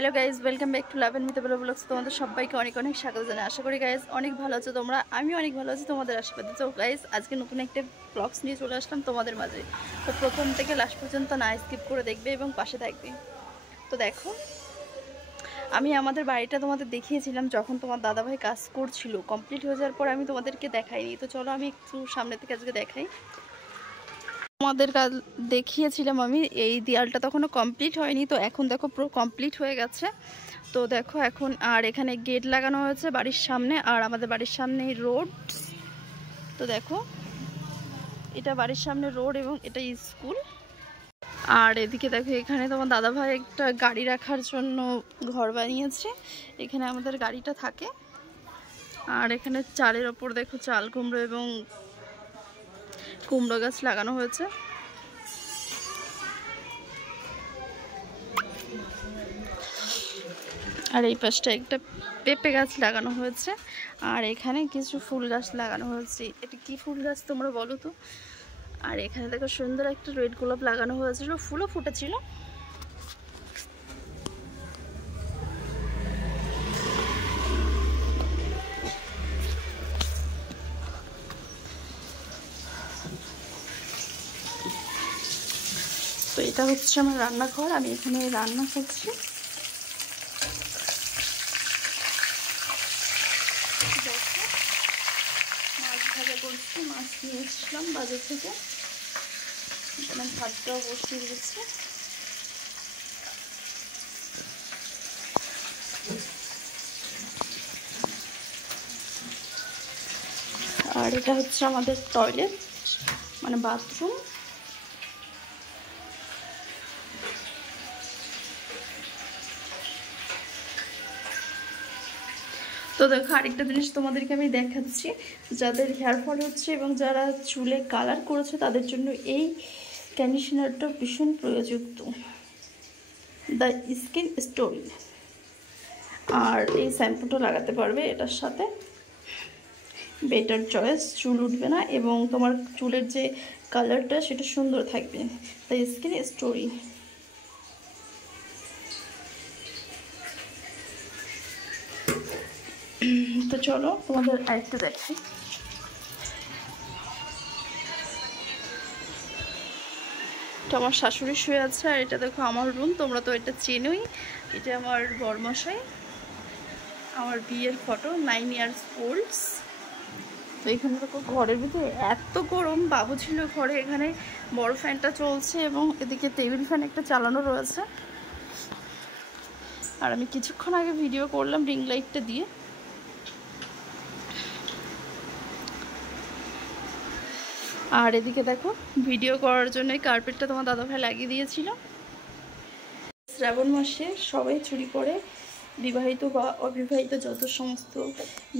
Hello guys, welcome back to love and Mitabela vlogs. তোমাদের সবাইকে অনেক অনেক স্বাগত জানাই। আশা করি গাইজ অনেক ভালো আছো তোমরা। আমি অনেক ভালো আছি তোমাদের আশীর্বাদে। তো গাইজ আজকে নতুন একটা ব্লগস নিয়ে চলে আসলাম তোমাদের মাঝে। তো প্রথম থেকে লাস্ট পর্যন্ত না স্কিপ করে দেখবে এবং পাশে থাকবে। তো দেখো, আমি আমাদের বাড়িটা তোমাদের দেখিয়েছিলাম যখন তোমার দাদাভাই কাজ করছিল। কমপ্লিট হয়ে যাওয়ার পর আমি তোমাদেরকে দেখাইনি। তো চলো আমি একটু সামনে থেকে আজকে দেখাই। আমাদের কাজ দেখিয়েছিলাম আমি, এই দেয়ালটা তখনও কমপ্লিট হয়নি। তো এখন দেখো পুরো কমপ্লিট হয়ে গেছে। তো দেখো এখন আর এখানে গেট লাগানো হয়েছে বাড়ির সামনে, আর আমাদের বাড়ির সামনে রোড। তো দেখো এটা বাড়ির সামনে রোড এবং এটা স্কুল। আর এদিকে দেখো এখানে তোমার দাদাভাই একটা গাড়ি রাখার জন্য ঘর বানিয়েছে, এখানে আমাদের গাড়িটা থাকে। আর এখানে চালের ওপর দেখো চাল কুমড়ো এবং কুমড়ো গাছ লাগানো হয়েছে। আর এই পাশটা একটা পেঁপে গাছ লাগানো হয়েছে। আর এখানে কিছু ফুল গাছ লাগানো হয়েছে। এটা কি ফুল গাছ তোমরা বলো তো? আর এখানে দেখো সুন্দর একটা রেড গোলাপ লাগানো হয়েছিল, ফুলও ফুটেছিল। তো এটা হচ্ছে আমার রান্নাঘর, আমি এখানে রান্না করছি। মাছ ভাজা করছি, মাছ নিয়ে এসেছিলাম বাজার থেকে। এখানে ভাতটাও বসিয়ে দিয়েছি। আর এটা হচ্ছে আমাদের টয়লেট, মানে বাথরুম। তো দেখো আরেকটা জিনিস তোমাদেরকে আমি দেখাচ্ছি, যাদের হেয়ার ফল হচ্ছে এবং যারা চুলে কালার করেছে তাদের জন্য এই কন্ডিশনারটা ভীষণ প্রয়োজনীয়, দ্য স্কিন স্টোরি। আর এই শ্যাম্পুটা লাগাতে পারবে এটার সাথে, বেটার চয়েস, চুল উঠবে না এবং তোমার চুলের যে কালারটা সেটা সুন্দর থাকবে। The skin story. তো চলো তোমাদের আরেকটা দেখাই। এটা আমার শাশুড়ি শুয়ে আছে, আর এটা দেখো আমার রুম। তোমরা তো এটা চেনোই, এটা আমার বরমশাই, আমার বিয়ের ফটো, 9 ইয়ার্স ওল্ড। তো এখানে দেখো ঘরের ভিতরে এত গরম, বাবু ছিল ঘরে, এখানে বড় ফ্যানটা চলছে এবং এদিকে টেবিল ফ্যান একটা চালানো রয়েছে। আর আমি কিছুক্ষণ আগে ভিডিও করলাম রিং লাইটটা দিয়ে। আর এদিকে দেখো ভিডিও করার জন্য এই কার্পেটটা তোমার দাদাভাই লাগিয়ে দিয়েছিল। শ্রাবণ মাসে সবাই চুরি করে, বিবাহিত বা অবিবাহিত যত সমস্ত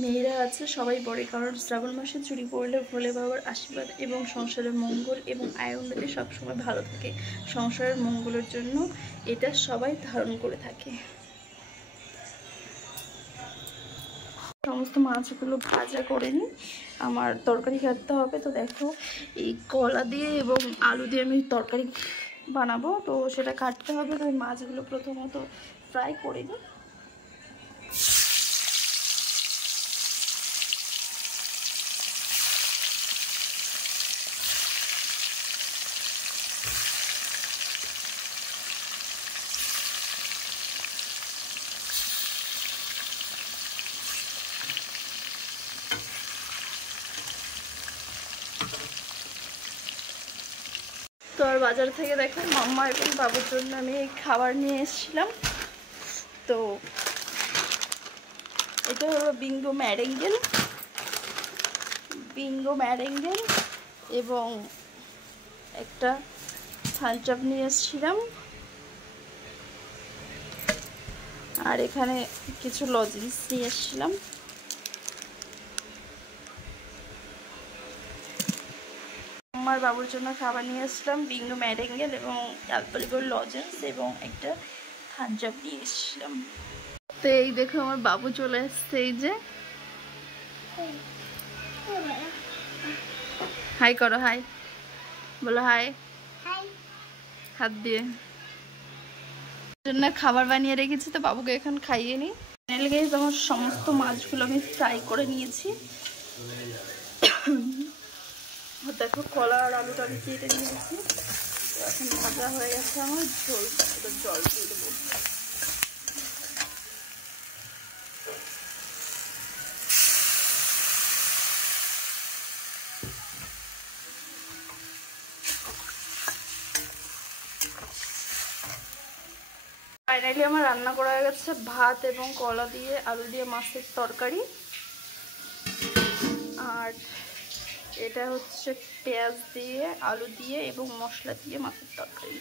মেয়েরা আছে সবাই পড়ে, কারণ শ্রাবণ মাসে চুরি করলে ভোলে বাবার আশীর্বাদ এবং সংসারের মঙ্গল এবং আয় উন্নতি সবসময় ভালো থাকে। সংসারের মঙ্গলের জন্য এটা সবাই ধারণ করে থাকে। সমস্ত মাছগুলো ভাজা করে নিই, আমার তরকারি কাটতে হবে। তো দেখো এই কলা দিয়ে এবং আলু দিয়ে আমি তরকারি বানাবো, তো সেটা কাটতে হবে। তো মাছগুলো প্রথমত ফ্রাই করে নিই। তো আর বাজার থেকে দেখো মাম্মা এবং বাবুর জন্য আমি খাবার নিয়ে এসেছিলাম। তো এটা হলো বিঙ্গো ম্যারেঙ্গেল এবং একটা থামস আপ নিয়ে এসেছিলাম। আর এখানে কিছু লজেন্স নিয়ে এসেছিলাম। আমার বাবুর জন্য খাবার নিয়ে এসেছিলাম বিঙ্গো ম্যারেঙ্গেল এবং অ্যালপেলিগোর লজেন্স এবং একটা থামস আপ নিয়ে এসেছিলাম। তো এই দেখো আমার বাবু চলে এসছে, এই যে হাই করো, হাই বলো, হাই হাত দিয়ে। জন্য খাবার বানিয়ে রেখেছি, তো বাবুকে এখন খাইয়ে নিই। ফাইনালি গাইস আমার সমস্ত মাছগুলো আমি ফ্রাই করে নিয়েছি। দেখো কলা আর আলুটা আমি কেটে নিয়েছি। এখন ভাজা হয়ে গেছে আমার, জল দিয়ে দেবো। ফাইনালি আমার রান্না করা হয়ে গেছে ভাত এবং কলা দিয়ে আলু দিয়ে মাছের তরকারি, আর এটা হচ্ছে পেঁয়াজ দিয়ে আলু দিয়ে এবং মশলা দিয়ে মাছের তরকারি।